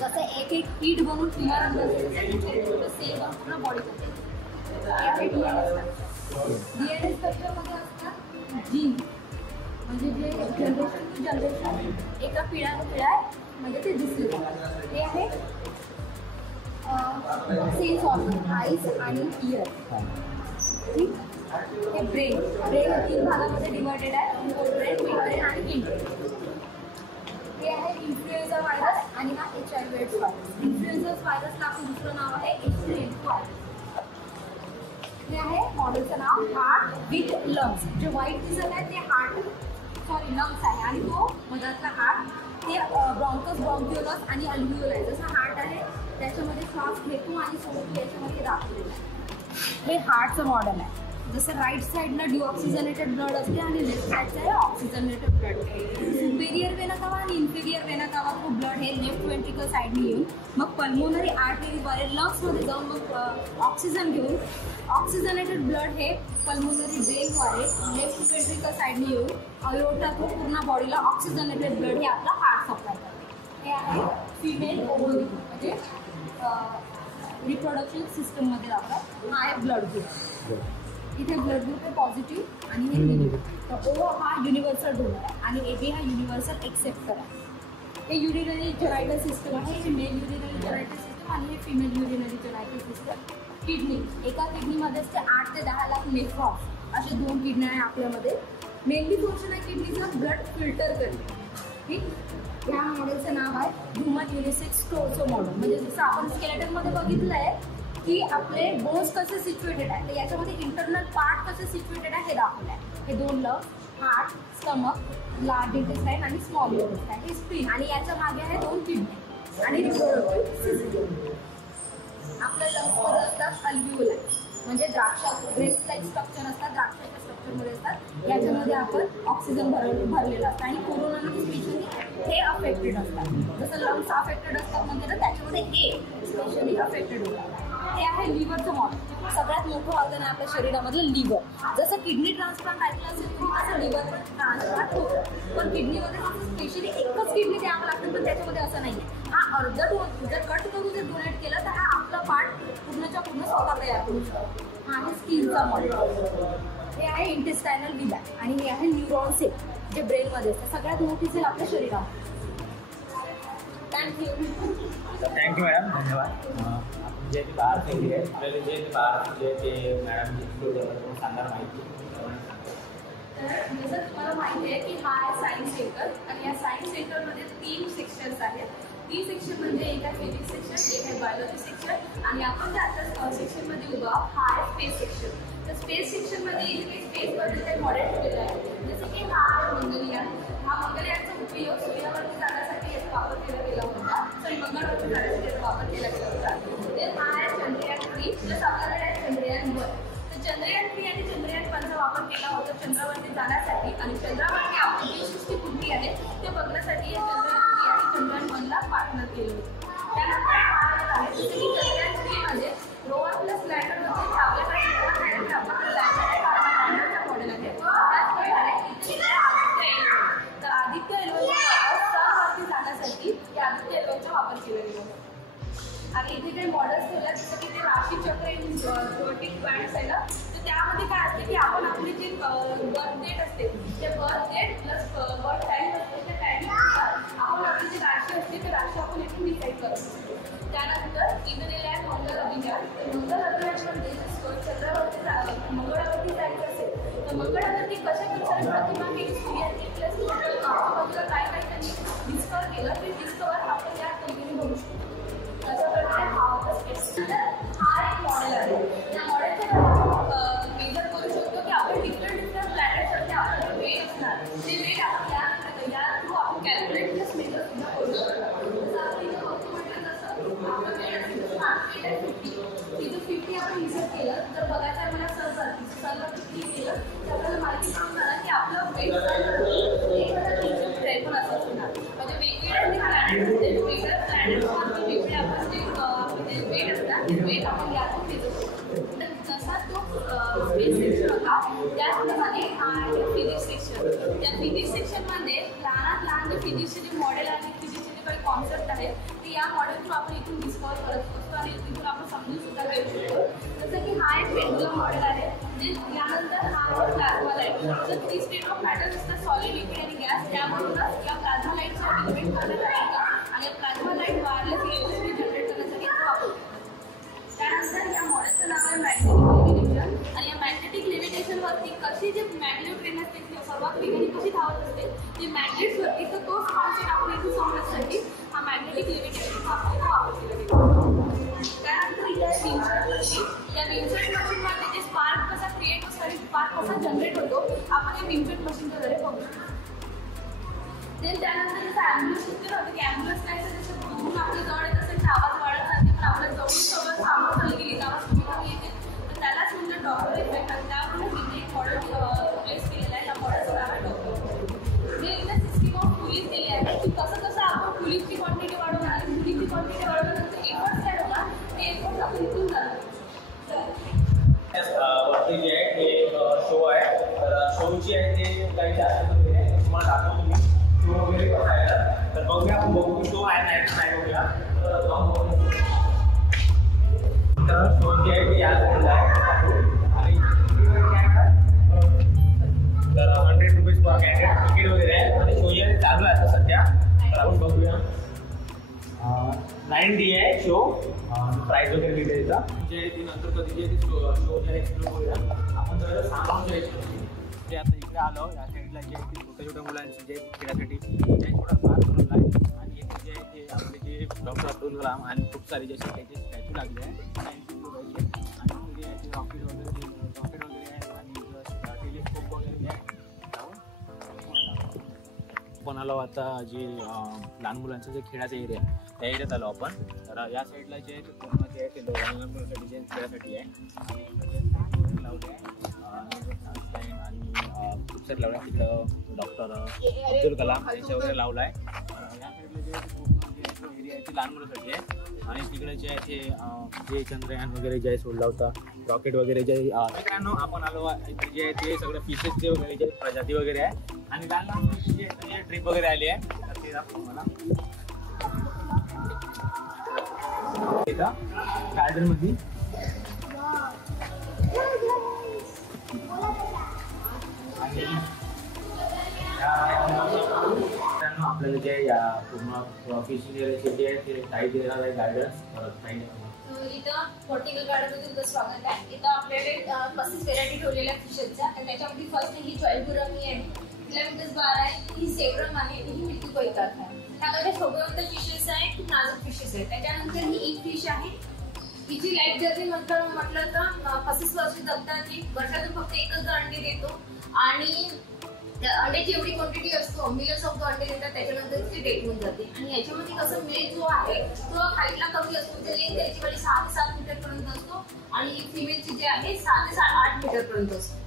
जसं एक कीट बनवून किनारा सेल बनवून पूर्ण बॉडी करते. हे आहे DNA स्ट्रक्चरमध्ये असतात जीन, म्हणजे जे जनरेशन टू जनरेशन एका पिढ्या म्हणजे ते दिसले. हे आहे सेन्स ऑर्गन, आईज आणि इयर. ठीक. हे ब्रेन 3 भागामध्ये डिवायडेड आहे. ब्रेन, मिड ब्रेन आणि हिंड ब्रेन. हे आहे इन्फ्लुएन्झा व्हायरस आणि हा HIV एड्स व्हायरस. इन्फ्लुएन्झा व्हायरसला आपण दुसरं नाव आहे H3N2 व्हायरस. हे आहे मॉडेलचं नाव हार्ट विथ लंग्स. जे व्हाईट दिसत आहे ते लंग्स आहे आणि तो मधातला हार्ट ते ब्रॉन्कस, ब्रॉन्क्युलस आणि अल्व्हिओल आहे. जसं हार्ट आहे त्याच्यामध्ये श्वास घेतो आणि सोडतो याच्यामध्ये दाखवलेलं आहे. हे हार्टचं मॉडेल आहे. जसं राईट साईडला डिऑक्सिजनेटेड ब्लड असते आणि लेफ्ट साईडचं आहे oxygenated blood. Superior vena cava आणि इन्फेरियर वेना कावा तो ब्लड हे लेफ्ट वेंट्रिकल साईडने येऊन मग पल्मोनरी आर्टरीद्वारे लंग्समध्ये जाऊन मग ऑक्सिजन घेऊन ऑक्सिजनेटेड ब्लड हे पल्मोनरी ब्रेनद्वारे लेफ्ट वेंट्रिकल साईडने येऊन अयोर्टातून पूर्ण बॉडीला ऑक्सिजनेटेड ब्लड हे आपला हार्ट सप्लाय करते. हे आहे फिमेल ओव्हरी म्हणजे रिप्रोडक्शन सिस्टममध्ये राहतात. हा आहे ब्लड ग्रुप. इथे ब्लड ग्रुप आहे पॉझिटिव्ह आणि हे निगेटिव्ह. तर O हा युनिव्हर्सल डोनर आहे आणि AB हा युनिव्हर्सल एक्सेप्टर आहे. हे युरिनरी जेनायटल सिस्टम आहे. हे मेल युरिनरी जेनायटल सिस्टम आणि हे फिमेल युरिनरी जेनायटल सिस्टम. किडनी एका किडनीमध्ये असते 8 ते 10 लाख नेफ्रॉन्स असे 2 किडनी आहे आपल्यामध्ये. मेनली फंक्शन आहे किडनीचं ब्लड फिल्टर करणे. ठीक. ह्या मॉडेलचं नाव आहे ह्युमन युनिसेक्स टोर्सो मॉडेल. म्हणजे जसं आपण स्केलेटनमध्ये बघितलं आहे की आपले बोन्स कसे सिच्युएटेड आहे तर याच्यामध्ये इंटरनल पार्ट कसे सिच्युएटेड आहे हे दाखवलं आहे. हे 2 lungs, heart, stomach, large intestine आणि स्मॉल इंटेस्टाईन. हे स्प्लीन आणि याच्या मागे आहे 2 किडनी आणि रिप्रोडक्टिव्ह सिस्टम. आपल्या लंग्समध्ये असतात अल्व्हिओलाई म्हणजे द्राक्षात ग्रेप्स लाईक स्ट्रक्चर असतात. द्राक्षाच्या स्ट्रक्चरमध्ये असतात. याच्यामध्ये आपण ऑक्सिजन भरलेलं असतं आणि कोरोनामध्ये स्पेशली हे अफेक्टेड असतात. जसं लंग्स अफेक्टेड असतात म्हणजे ना त्याच्यामध्ये हे स्पेशली अफेक्टेड होतात. हे आहे लिव्हरचं मॉडेल. सगळ्यात मोठं ऑर्गन आहे आपल्या शरीरामधलं लिव्हर. जसं किडनी ट्रान्सप्लांट ऐकलं असेल तुम्ही तसं लिव्हर पण ट्रान्सप्लांट होतं. पण किडनीमध्ये स्पेशली एकच किडनी द्यावं लागतं पण त्याच्यामध्ये असं नाही आहे. हा अर्धा जर कट करून जर डोनेट केलं तर हा आपला पार्ट पूर्णच्या पूर्ण स्वतः तयार करू शकतो. हा आहे स्किनचा मॉडेल. हे आहे इंटेस्टायनल विला आणि हे आहे न्यूरॉन सेल जे ब्रेनमध्ये असतं. सगळ्यात मोठी सेल आपल्या शरीरामध्ये. Thank you madam. धन्यवाद. जे ते बाहेर ठेवली आहे आपल्याला जे बाहेर जे ते मॅडम सांगणार माहिती. तर जसं तुम्हाला माहिती आहे की हा आहे सायन्स सेंटर आणि या सायन्स सेंटरमध्ये 3 सेक्शन्स आहेत. 3 सेक्शन म्हणजे एक आहे फिजिक्स सेक्शन, एक आहे बायोलॉजी सेक्शन आणि आपण ज्या सेक्शनमध्ये उभा हा आहे स्पेस सेक्शन. तर स्पेस सेक्शनमध्ये इथे स्पेसबद्दल काही मॉडेल ठेवलेलं आहे. जसं की हा आहे मंगलयान. हा मंगलयानचा उपयोग सूर्यावरती जाण्यासाठी याचा वापर केला गेला होता. मंगळावरती जाण्यासाठी याचा वापर केला गेला होता. तर हा आहे चंद्रयान 3 प्लस आपल्याकडे आहे चंद्रयान 1. तर चंद्रयान 3 आणि चंद्रयान 1 चा वापर केला होता चंद्रावरती जाण्यासाठी आणि चंद्रावरती आपली जी सृष्टी कुठली आहे ते बघण्यासाठी या चंद्रयान 3 आणि चंद्रयान 1 ला पार्टनर केलं होतं. त्यानंतर हा आहे जसं की चंद्रयान 3 मध्ये रोवर प्लस लँडर मध्ये आपल्याकडे लँडरचा मॉडेल आहे. त्याचप्रकारे इथे आदित्य एल. तर आदित्य एलवरचा वापर सनवरती जाण्यासाठी या आदित्य एलवरचा वापर केला गेला होता. आणि इथे काही मॉडेल्स ठेवल्या जसं की ते राशीचक्र इन झोटिक पॉईंट्स आहे ना तर त्यामध्ये काय असते की आपण आपली जी बर्थ डेट असते ते birth date plus birth time असते त्या टाईमनुसार आपण आपली जी राशी असते ते राशी आपण इथून डिसाईड करत असतो. त्यानंतर इंद्रियल आहे मंगल अभियान. तर मंगल अभियानमध्ये चंद्रावरती मंगळावरती जायचं असेल तर मंगळावरती कशा प्रकारे प्रतिमा केली सूर्याची प्लस आजूबाजूला काय काय त्यांनी डिस्कवर केलं ते डिस्कवर आपण या कंपनी बघू शकतो. अशा प्रकारे हा होता स्पेस. हा एक मॉडेल आहे. त्या मॉडेलच्या मेजर फिजिक्सचे जे मॉडेल आहे, फिजिक्सचे जे काही कॉन्सेप्ट आहेत ते या मॉडेल थ्रू आपण इथून डिस्कवर करत असतो आणि तिथून आपण समजून सुद्धा घेऊ शकतो. जसं की हा एक पेंडुलम मॉडेल आहे, म्हणजे यानंतर हा प्लाझ्मा लाईट. तर 3 स्टेट ऑफ मॅटर असतात, सॉलिड, लिक्विड आणि गॅस. त्यामधूनच या प्लाझ्मा लाईटचं एलिमेंट करण्यात येतं आणि plasma light wireless electricity generate करण्यासाठी वापरतो. त्यानंतर या मॉडेलचं नाव आहे मॅग्नेटिक लेव्हिटेशन. आणि या मॅग्नेटिक लेव्हिटेशनवरती कशी जे मॅग्नेट ट्रेन असते ती सर्वात वेगाने कशी धावत असते ते मॅग्नेट्सवरती, तर तोच कॉन्सेप्ट आपण इथून समजण्यासाठी हा मॅग्नेटिक लेव्हिटेशन वापर केला गेला. त्यानंतर इथे विंचर मशीन. या विंचर मशीनमध्ये जे स्पार्क कसा क्रिएट होतो आणि स्पार्क कसा जनरेट होतो आपण या विंचर मशीनच्या द्वारे बघू शकतो. त्यानंतर जसं ॲम्ब्युलन्स सिस्टम होतं की ॲम्ब्युलन्स काय असतं, जसं दूरून आपली जवळ येत असेल तर आवाज वाढत जाते, पण आपल्या जवळसोबत सामोर चालली गेली तर आवाज कमी कमी येते. तर त्यालाच म्हणजे डॉक्टर इफेक्ट आहे. त्यावरून तिथे एक मॉडेल प्लेस केलेला आहे. या मॉडेलचं नाव आहे डॉक्टर. जे इथं सिस्टीम ऑफ कुलिंग केली आहे की कसं कसं आपण कुलिंगची क्वांटिटी वाढवणार आणि कुलिंगची क्वांटिटी वाढवल्यानंतर एफर्ट्स काय होणार ते एफर्ट्स आपण इथून जाणार. वरती जे आहे ते शो आहे, तर शोची आहे ते काही जास्त तुम्हाला दाखवतो मी शो वगैरे कसा आहे. तर बघूया, आपण बघू शो आहे नाही बघूया. तर शो जे आहे ते या साईडला आहे आणि तर 100 रुपीज पर कॅन्डिडेट तिकीट वगैरे आहे आणि शो जे चालू आहे आता सध्या. तर आपण बघूया. 9D आहे शो, प्राईज वगैरे किती त्याचा जे ती नंतर कधी जे शो जे एक्सप्लोर करूया. आपण जर सामान जे आता इकडे आलो या साईडला जे छोट्या छोट्या मुलांचे जे खेळासाठी जे थोडा पार्क बनवला आहे आणि एक जे आहे ते आपले जे डॉक्टर अब्दुल कलाम आणि खूप सारे जे त्याचे स्टॅच्यू लागले आहे आणि जे आहे ते रॉकेट वगैरे आहे आणि टेलिस्कोप वगैरे आहे. आपण आलो आता जे लहान मुलांचं जे खेळाचं एरिया आहे त्या एरियात आलो आपण. तर या साईडला जे आहे ते पूर्ण जे आहे ते लहान मुलांसाठी जे खेळासाठी आहे लावले आहे आणि खूप सारे लावले आहे. तिकडं डॉक्टर अब्दुल कलाम यांच्या वगैरे लावला आहे. या साईडला जे पूर्ण जे एरिया आहे ते लहान मुलांसाठी आहे आणि तिकडे जे आहे ते जे चंद्रयान वगैरे जे आहे सोडला होता, रॉकेट वगैरे जे मित्रांनो आपण आलो इकडे जे आहे ते सगळं फिशेसचे वगैरे जे प्रजाती वगैरे आहे आणि लहान लहान जे ट्रिप वगैरे आली आहे. तर ते दाखवतो मला गार्डन मध्ये. आपल्याला जे या पूर्ण फिशिंग एरियाचे जे आहे ते साईड देणार आहे गार्डन. परत साईड इथं बॉटिकल गार्डनमध्ये तुमचं स्वागत आहे. इथं आपल्याकडे 35 व्हेरायटी ठेवलेल्या फिशेसच्या आणि त्याच्यामध्ये फर्स्ट ही जॉईलपुरमी आहे, तिला मीटर्स 12 आहे. ही सेब्रम आहे, ही मिल्की कोयतात आहे. ह्या कशा शोभेवंत फिशेस आहे, खूप नाजूक फिशेस आहे. त्याच्यानंतर ही एक फिश आहे, हिची लाईफ जर्नी म्हटलं तर 35 वर्ष जगतात. ती वर्षातून फक्त एकच अंडे देतो आणि अंड्याची एवढी क्वांटिटी असतो, मिलियन्स ऑफ अंडे देतात, त्याच्यानंतर ती डेट होऊन जाते. आणि याच्यामध्ये कसं मेल जो आहे तो हाईटला कमी असतो, म्हणजे लेंथ त्याची वाली 6 ते 7 मीटर पर्यंत असतो आणि फिमेलची जे आहे 6 ते 8 मीटर पर्यंत असतो.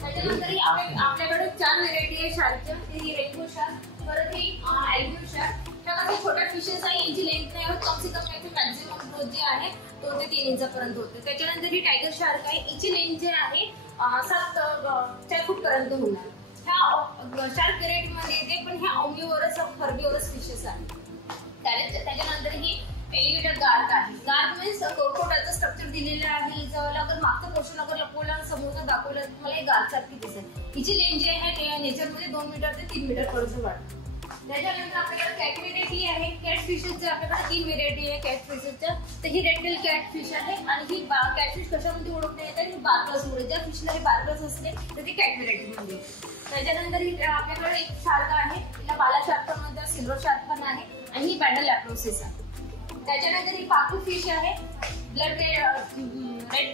त्याच्यानंतर आपल्याकडे 4 व्हेरायटी आहे शार्कच्या. ही रेनबो शार्क, परत ही अल्बिनो शार्क. त्या काही छोट्या फिशेस आहे, यांची लेंथ नाही होत, कम से कम याची मॅक्झिमम ग्रोथ जे आहे 2 ते 3 इंचापर्यंत होते. त्याच्यानंतर ही टायगर शार्क आहे, हिची लेंथ जे आहे 4 फूट पर्यंत होणार. ह्या शार्क व्हेरायटीमध्ये येते, पण ह्या ओम्निवोरस हर्बिवोरस फिशेस आहे. त्याच्यानंतर ही एलिव्हेटर गार्क आहे. गार्क मीन्स कोरकोटाचं स्ट्रक्चर दिलेलं आहे. हिचं अगर मागचं पोर्शन अगर लपवलं समोरचं दाखवलं तुम्हाला हे गार्क सारखी दिसेल. हिची लेंथ जी आहे नेचरमध्ये 2 मीटर ते 3 मीटर पर्यंत वाढते. त्याच्यानंतर आपल्याकडे कॅट व्हेरायटी आहे. कॅट फिशेसच्या आपल्याकडे 3 व्हेरायटी आहे कॅट फिशेसच्या. तर ही रेड टेल कॅट फिश आहे आणि ही कॅट फिश कशामध्ये ओळखण्यात येतात, ही बार्कल्समुळे. ज्या फिशला हे बार्कल्स असते तर ती कॅट व्हेरायटीमध्ये. त्याच्यानंतर ही आपल्याकडे एक शार्क आहे, तिला बाला शार्क पण म्हणतात, सिल्वर शार्क पण आहे आणि ही बॅडल लॅप्रोसिस आहे. त्याच्यानंतर ही पाकू फिश आहे, रेड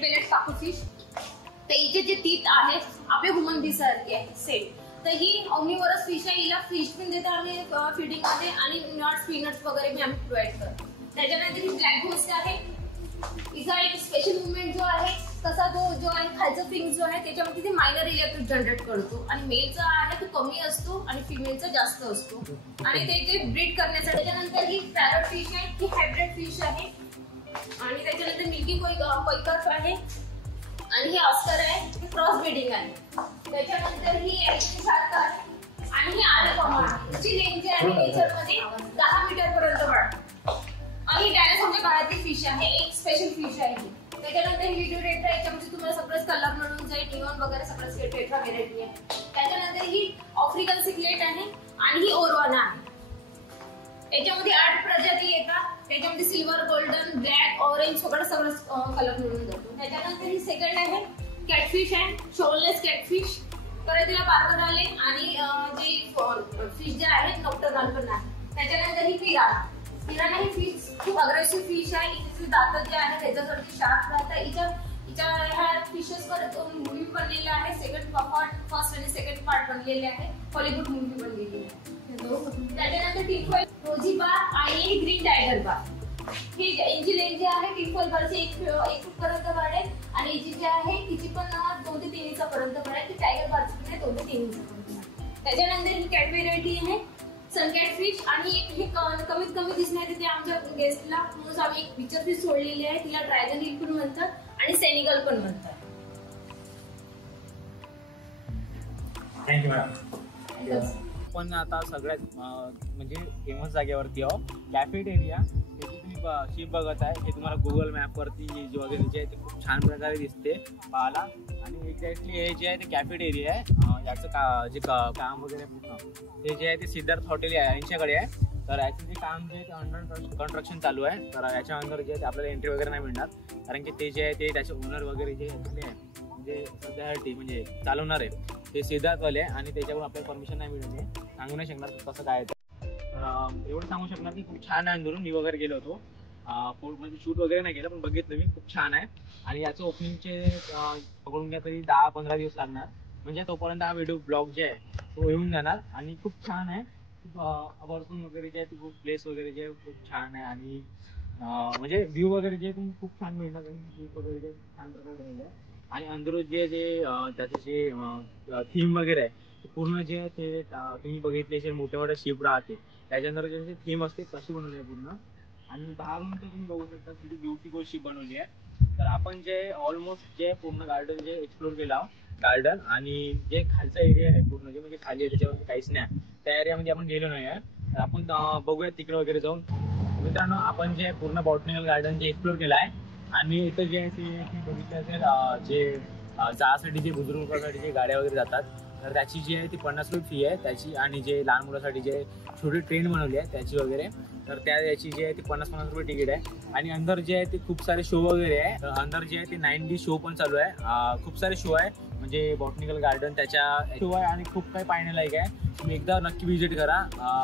बेलेट पाकू फिश. तर हिचे जे टीथ आहेत आपले ह्युमन बी सारखे आहे सेम. तर ही ओम्निवोरस फिश आहे, हिला फिश पण देतो आम्ही फीडिंग मध्ये आणि नट्स पीनट्स वगैरे मी आम्ही प्रोव्हाइड करतो. त्याच्यानंतर ही ब्लॅक घोस्ट आहे. हिचा एक स्पेशल मुवमेंट जो आहे तसा जो आहे खालचा फिंग जो आहे त्याच्यामध्ये ते मायनर इलेक्ट्रिक जनरेट करतो आणि मेलचा आहे तो कमी असतो आणि फिमेलचा जास्त असतो आणि ते जे ब्रीड करण्यासाठी. त्याच्यानंतर ही पॅरट फिश आहे, ही हायब्रिड फिश आहे आणि त्याच्यानंतर मिल्की कोयकर्फ आहे आणि ही ऑस्कर आहे, ही क्रॉस ब्रीडिंग आहे. त्याच्यानंतर ही एलिफंट शार्क आहे आणि ही आरेपमा आहे. फिशची रेंज जी आहे नेचरमध्ये 10 मीटर पर्यंत वाढते. आणि डायनासॉरच्या काळातील फिश आहे, एक स्पेशल फिश आहे. त्याच्यानंतर ही टेट्रा, याच्यामध्ये तुम्हाला सगळंच कलर मिळून जाईल, निऑन वगैरे सगळंच टेट्रा व्हेरायटी आहे. त्याच्यानंतर ही आफ्रिकन सिक्लेट आहे आणि ही ओरवाना आहे. याच्यामध्ये 8 प्रजाती येतात. त्याच्यामध्ये सिल्वर, गोल्डन, ब्लॅक, ऑरेंज सगळंच कलर मिळून जातो. त्याच्यानंतर ही सेकंड आहे कॅटफिश आहे, शोललेस कॅटफिश. परत तिला पार्कर आले आणि जे फिश जे आहे नॉक्टर्नल पण आहे. त्याच्यानंतर ही पिराना. पिराना ही फिश खूप अग्रेसिव्ह फिश आहे. हिचे दात जे आहे त्याच्यासाठी शार्प राहतात. हिच्या ह्या फिशेस वर मूवी बनलेला आहे, सेकंड पार्ट, फर्स्ट आणि सेकंड पार्ट बनलेले आहे, हॉलिवूड मूवी बनलेली आहे. त्याच्यानंतर टिफॉल, रोजी बार आणि ग्रीन टायगर बार. ही यांची रेंज जी आहे टिफॉल बारची 1 फूट पर्यंत वाढेल आणि हिची जी आहे तिची पण 2 ते 3 इंचापर्यंत वाढेल. ती टायगर बारची पण 2 ते 3 इंचापर्यंत. त्याच्यानंतर ही कॅट व्हेरायटी आहे सनकॅट फिश आणि हे कमीत कमी दिसणार ते आमच्या गेस्टला म्हणून आम्ही एक पिक्चर फिश सोडलेली आहे. तिला ड्रॅगन हिल पण म्हणतात आणि सेनिगल पण म्हणतात. Thank you madam. पण आता सगळ्यात म्हणजे फेमस जागेवरती आहो, कॅफेटेरिया. त्याची तुम्ही शिप बघत आहे, हे तुम्हाला गुगल मॅपवरती जे वगैरे जे आहे ते खूप छान प्रकारे दिसते पाहायला. आणि एक्झॅक्टली हे जे आहे ते कॅफेटेरिया आहे. याचं जे काम वगैरे पूर्ण ते जे आहे ते सिद्धार्थ हॉटेल यांच्याकडे आहे. तर याचं जे काम जे आहे ते अंडर कन्स्ट्रक्शन चालू आहे. तर याच्या अंदर जे आहे आपल्याला एंट्री वगैरे नाही मिळणार, कारण की ते जे आहे ते त्याचे ओनर वगैरे जे झाले आहे म्हणजे सध्यासाठी म्हणजे चालवणार आहे ते सिद्धार्थवाले आहे. आणि त्याच्याकडून आपल्याला परमिशन नाही मिळणार, सांगू नाही शकणार कसं काय आहे. एवढं सांगू शकणार की खूप छान आहे अंदरून. मी वगैरे गेलो होतो, म्हणजे शूट वगैरे नाही केलं पण बघितलं मी, खूप छान आहे. आणि याचं ओपनिंगचे पकडून घ्या तरी 10-15 दिवस लागणार. म्हणजे तोपर्यंत हा व्हिडिओ ब्लॉग जे आहे तो येऊन जाणार. आणि खूप छान आहे, खूप वर्सून वगैरे जे आहे खूप प्लेस वगैरे जे खूप छान आहे. आणि म्हणजे व्ह्यू वगैरे जे तुम्ही खूप छान मिळणार, शूट वगैरे जे छान प्रकारे मिळणार. आणि अंदरून जे त्याचं जे थीम वगैरे आहे पूर्ण जे ते तुम्ही बघितले मोठे मोठे शिप राहते त्याच्यानंतर जे थीम असते तशी बनवली आहे पूर्ण. आणि बाहेरून तर तुम्ही बघू शकता किती ब्युटिफुल शिप बनवली आहे. तर आपण जे ऑलमोस्ट जे पूर्ण गार्डन जे एक्सप्लोर केला गार्डन, आणि जे खालचा एरिया आहे पूर्ण जे म्हणजे खाली त्याच्यावर काहीच नाही त्या एरियामध्ये आपण गेलो नाही आहे. तर आपण बघूया तिकडे वगैरे जाऊन. मित्रांनो, आपण जे पूर्ण बॉटनिकल गार्डन जे एक्सप्लोर केलं आहे आणि इथं जे आहे ते बघितलं असेल जे जासाठी जे बुजुर्गांसाठी जे गाड्या वगैरे जातात तर त्याची जी आहे ती 50 रुपये फी आहे त्याची. आणि जे लहान मुलासाठी जे छोटी ट्रेन बनवली आहे त्याची वगैरे तर याची जी आहे ती 50 रुपये तिकीट आहे. आणि अंदर जे आहे ते खूप सारे शो वगैरे आहे. अंदर जे आहे ते 9D शो पण चालू आहे. खूप सारे शो आहे म्हणजे बॉटनिकल गार्डन त्याच्या शो आहे आणि खूप काही पाहण्यालायक आहे. तुम्ही एकदा नक्की व्हिजिट करा.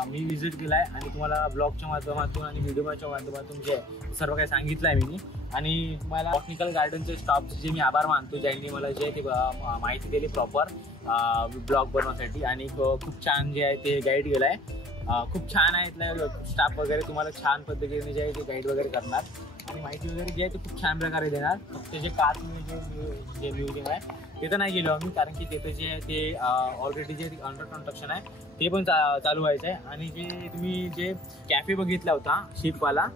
मी व्हिजिट केला आहे आणि तुम्हाला ब्लॉगच्या माध्यमातून आणि व्हिडिओच्या माध्यमातून जे आहे सर्व काही सांगितलं आहे मी. आणि तुम्हाला बॉटनिकल गार्डनचे स्टाफचे जे मी आभार मानतो ज्यांनी मला जे ते माहिती दिली प्रॉपर ब्लॉग बनवण्यासाठी. आणि खूप छान जे आहे ते गाईड केलं आहे. खूप छान आहे इथला स्टाफ वगैरे, तुम्हाला छान पद्धतीने जे आहे ते गाईड वगैरे करणार आणि माहिती वगैरे जे आहे ते खूप छान प्रकारे देणार. फक्त जे कार जे म्युझियम आहे तिथं नाही गेलो आम्ही, कारण की तिथं जे आहे ते ऑलरेडी जे अंडर कन्स्ट्रक्शन आहे ते पण चालू व्हायचं आहे. आणि जे तुम्ही जे कॅफे बघितला होता शिपवाला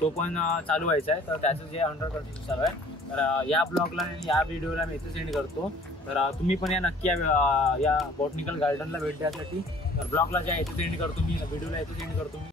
तो पण चालू व्हायचा आहे. तर त्याचं जे अंडर कन्स्ट्रक्शन चालू आहे. तर या ब्लॉगला या व्हिडिओला मी इथे सेंड करतो. तर तुम्ही पण या नक्की या बॉटनिकल गार्डनला भेट द्यासाठी. तर ब्लॉगला जे आहे इथे सेंड करतो मी, व्हिडिओला इथे सेंड करतो मी.